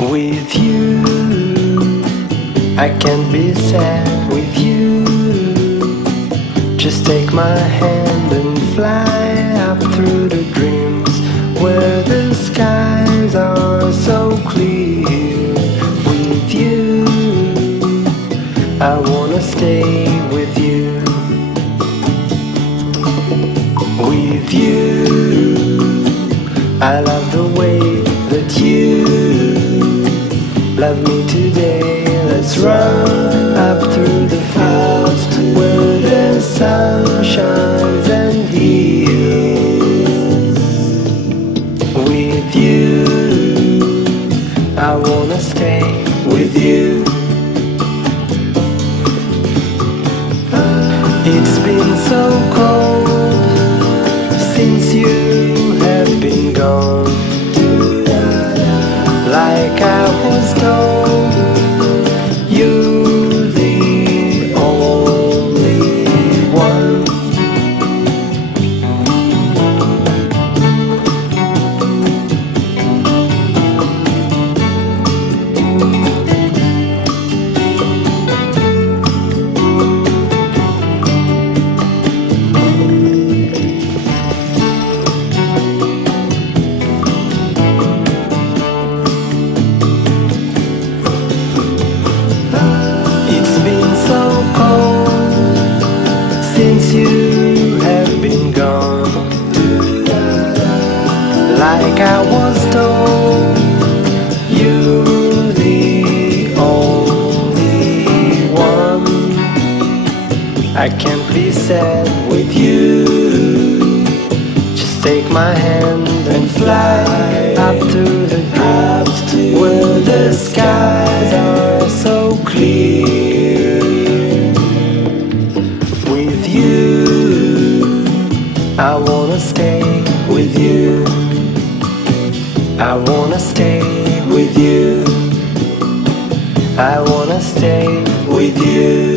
With you, I can't be sad with you. Just take my hand and fly up through the dreams where the skies are so clear. With you, I wanna stay with you. With you, I love the way that you love me today. Let's run up through the fields where the sun shines and heals. With you, I wanna stay with you. It's been so cold since you have been gone. Like I was told, you're the only one. Since you have been gone, like I was told, you're the only one. I can't be sad with you. Just take my hand and fly up to the clouds where the skies are so clear. With you, I wanna stay with you. I wanna stay with you. I wanna stay with you.